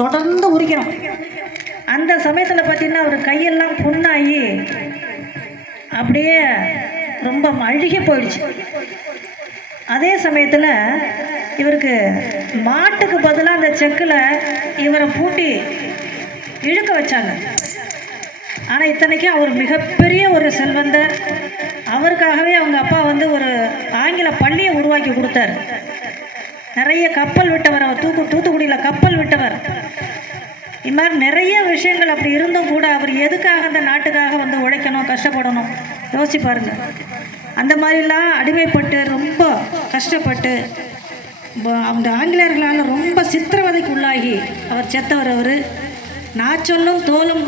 தொடர்ந்து உரிக்கணும். அந்த சமயத்தில் பார்த்திங்கன்னா அவர் கையெல்லாம் புண்ணாகி அப்படியே ரொம்ப அழுகி போயிடுச்சு. அதே சமயத்தில் இவருக்கு மாட்டுக்கு பதிலாக அந்த செக்கில் இவரை பூட்டி இழுக்க வச்சாங்க. ஆனால் இத்தனைக்கும் அவர் மிகப்பெரிய ஒரு செல்வந்தர். அவருக்காகவே அவங்க அப்பா வந்து ஒரு ஆங்கில பள்ளியை உருவாக்கி கொடுத்தார். நிறைய கப்பல் விட்டவர் அவர், தூத்துக்குடியில் கப்பல் விட்டவர். இது மாதிரி நிறைய விஷயங்கள் அப்படி இருந்தும் கூட அவர் எதுக்காக அந்த நாட்டுக்காக வந்து உழைக்கணும், கஷ்டப்படணும் யோசிச்சு பாருங்க. அந்த மாதிரிலாம் அடிமைப்பட்டு ரொம்ப கஷ்டப்பட்டு அந்த ஆங்கிலேயர்களால் ரொம்ப சித்திரவதைக்கு உள்ளாகி அவர் செத்தவர். அவர் நான் சொல்லும் தோலும்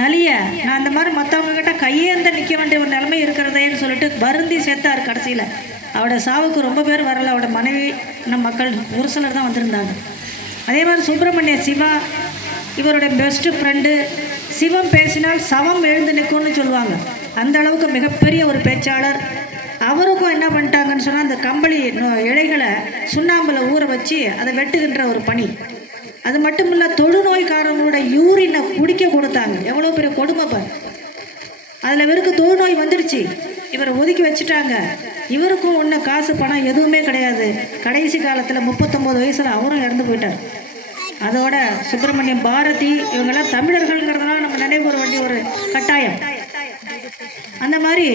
நலிய, நான் அந்த மாதிரி மற்றவங்கக்கிட்ட கையேந்த நிற்க வேண்டிய ஒரு நிலைமை இருக்கிறதேன்னு சொல்லிட்டு வருந்தி சேர்த்தார். கடைசியில் அவரோட சாவுக்கு ரொம்ப பேர் வரல, அவரோட மனைவி நம்ம மக்கள் ஒரு சிலர் தான் வந்திருந்தாங்க. அதே மாதிரி சுப்பிரமணிய சிவா இவருடைய பெஸ்ட்டு ஃப்ரெண்டு. சிவம் பேசினால் சவம் எழுந்து நிற்கும்னு சொல்லுவாங்க. அந்த அளவுக்கு மிகப்பெரிய ஒரு பேச்சாளர். அவருக்கும் என்ன பண்ணிட்டாங்கன்னு சொன்னால் அந்த கம்பளி இலைகளை சுண்ணாம்பில் ஊற வச்சு அதை வெட்டுகின்ற ஒரு பணி. அது மட்டும் இல்லை, தொழுநோய்க்காரங்களோட யூரினை குடிக்க கொடுத்தாங்க. எவ்வளோ பெரிய கொடுமை பாரு. அதில் இவருக்கு தொழுநோய் வந்துடுச்சு, இவரை ஒதுக்கி வச்சுட்டாங்க. இவருக்கும் ஒன்றும் காசு பணம் எதுவுமே கிடையாது. கடைசி காலத்தில் 39 வயசில் அவரும் இறந்து போயிட்டார். அதோட சுப்பிரமணியம் பாரதி இவங்கெல்லாம் தமிழர்கள்ங்கிறதுனால நம்ம நினைவு கூற வேண்டிய ஒரு கட்டாயம். அந்த மாதிரி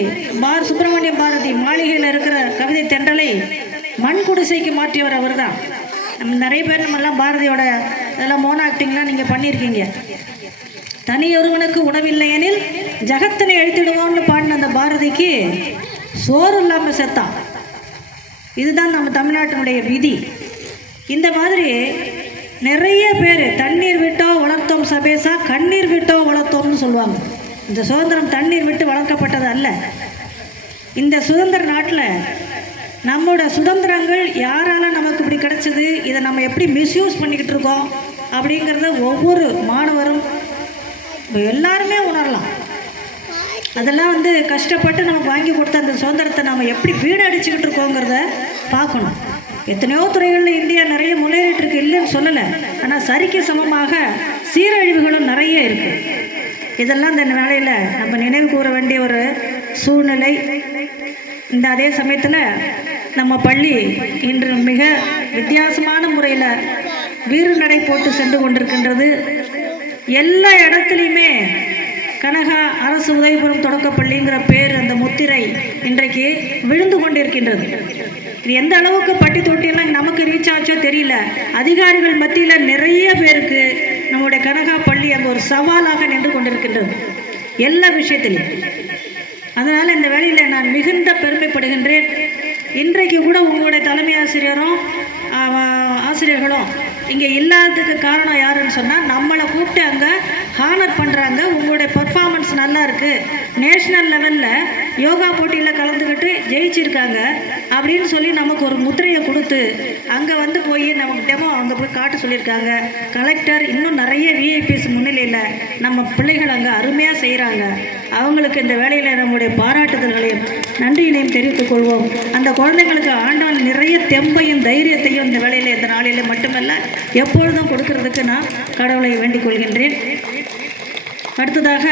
சுப்பிரமணியம் பாரதி மாளிகையில் இருக்கிற கவிதை தென்றலை மண் குடிசைக்கு மாற்றியவர் அவர் தான். நம்ம நிறைய பேர் நம்மெல்லாம் பாரதியோட இதெல்லாம் மோனோ ஆக்டிங்லாம் நீங்கள் பண்ணியிருக்கீங்க. தனியொருவனுக்கு உணவில்லையெனில் ஜகத்தினை எழுத்திடுவோம்னு பாடின அந்த பாரதிக்கு சோறு இல்லாமல் செத்தான். இதுதான் நம்ம தமிழ்நாட்டினுடைய விதி. இந்த மாதிரி நிறைய பேர் தண்ணீர் விட்டோ வளர்த்தோம் சபேசா, கண்ணீர் விட்டோ வளர்த்தோம்னு சொல்லுவாங்க. இந்த சுதந்திரம் தண்ணீர் விட்டு வளர்க்கப்பட்டது அல்ல. இந்த சுதந்திர நாட்டில் நம்மளோட சுதந்திரங்கள் யாரால நமக்கு இப்படி கிடைச்சது, இதை நம்ம எப்படி மிஸ்யூஸ் பண்ணிக்கிட்டு இருக்கோம் அப்படிங்கிறத ஒவ்வொரு மாணவரும் எல்லாருமே உணரலாம். அதெல்லாம் வந்து கஷ்டப்பட்டு நமக்கு வாங்கி கொடுத்த அந்த சுதந்திரத்தை நம்ம எப்படி வீடு அடிச்சுக்கிட்டு இருக்கோங்கிறத பார்க்கணும். எத்தனையோ துறைகளில் இந்தியா நிறைய முன்னேறிட்டு இருக்கு, இல்லைன்னு சொல்லலை. ஆனால் சரிக்கு சமமாக சீரழிவுகளும் நிறைய இருக்குது. இதெல்லாம் இந்த வேலையில் நம்ம நினைவு கூற வேண்டிய ஒரு சூழ்நிலை. இந்த அதே சமயத்தில் நம்ம பள்ளி இன்று மிக வித்தியாசமான முறையில் வீறு நடை போட்டு சென்று கொண்டிருக்கின்றது. எல்லா இடத்துலையுமே கனகா அரசு உதவிபுரம் தொடக்கப்பள்ளிங்கிற பேர், அந்த முத்திரை இன்றைக்கு விழுந்து கொண்டிருக்கின்றது. இது எந்த அளவுக்கு பட்டி தொட்டியெல்லாம் நமக்கு ரீச் ஆச்சோ தெரியல. அதிகாரிகள் மத்தியில் நிறைய பேருக்கு நம்முடைய கனகா பள்ளி அங்கே ஒரு சவாலாக நின்று கொண்டிருக்கின்றது எல்லா விஷயத்திலையும். அதனால் இந்த வேலையில் நான் மிகுந்த பெருமைப்படுகின்றேன். இன்றைக்கு கூட உங்களுடைய தலைமை ஆசிரியரும் ஆசிரியர்களும் இங்கே இல்லாததுக்கு காரணம் யாருன்னு சொன்னால், நம்மளை கூப்பிட்டு அங்கே ஹானர் பண்ணுறாங்க. உங்களுடைய பர்ஃபார்மன்ஸ் நல்லா இருக்குது, நேஷ்னல் லெவலில் யோகா போட்டியில் கலந்துக்கிட்டு ஜெயிச்சிருக்காங்க அப்படின்னு சொல்லி நமக்கு ஒரு முத்திரையை கொடுத்து அங்கே வந்து போய் நமக்கு டெமோ அங்கே போய் காட்ட சொல்லியிருக்காங்க. கலெக்டர் இன்னும் நிறைய விஐபிஎஸ் முன்னிலையில் நம்ம பிள்ளைகள் அங்கே அருமையாக செய்கிறாங்க. அவங்களுக்கு இந்த வேலையில் நம்முடைய பாராட்டுதல்களையும் நன்றியினையும் தெரிவித்துக் கொள்வோம். அந்த குழந்தைங்களுக்கு ஆண்டவன் நிறைய தெம்பையும் தைரியத்தையும் இந்த வேலையில் இந்த நாளிலே மட்டுமல்ல எப்பொழுதும் கொடுக்கறதுக்கு நான் கடவுளை வேண்டிக் கொள்கின்றேன். அடுத்ததாக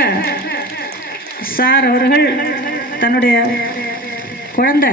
சார் அவர்கள் தன்னுடைய குழந்தை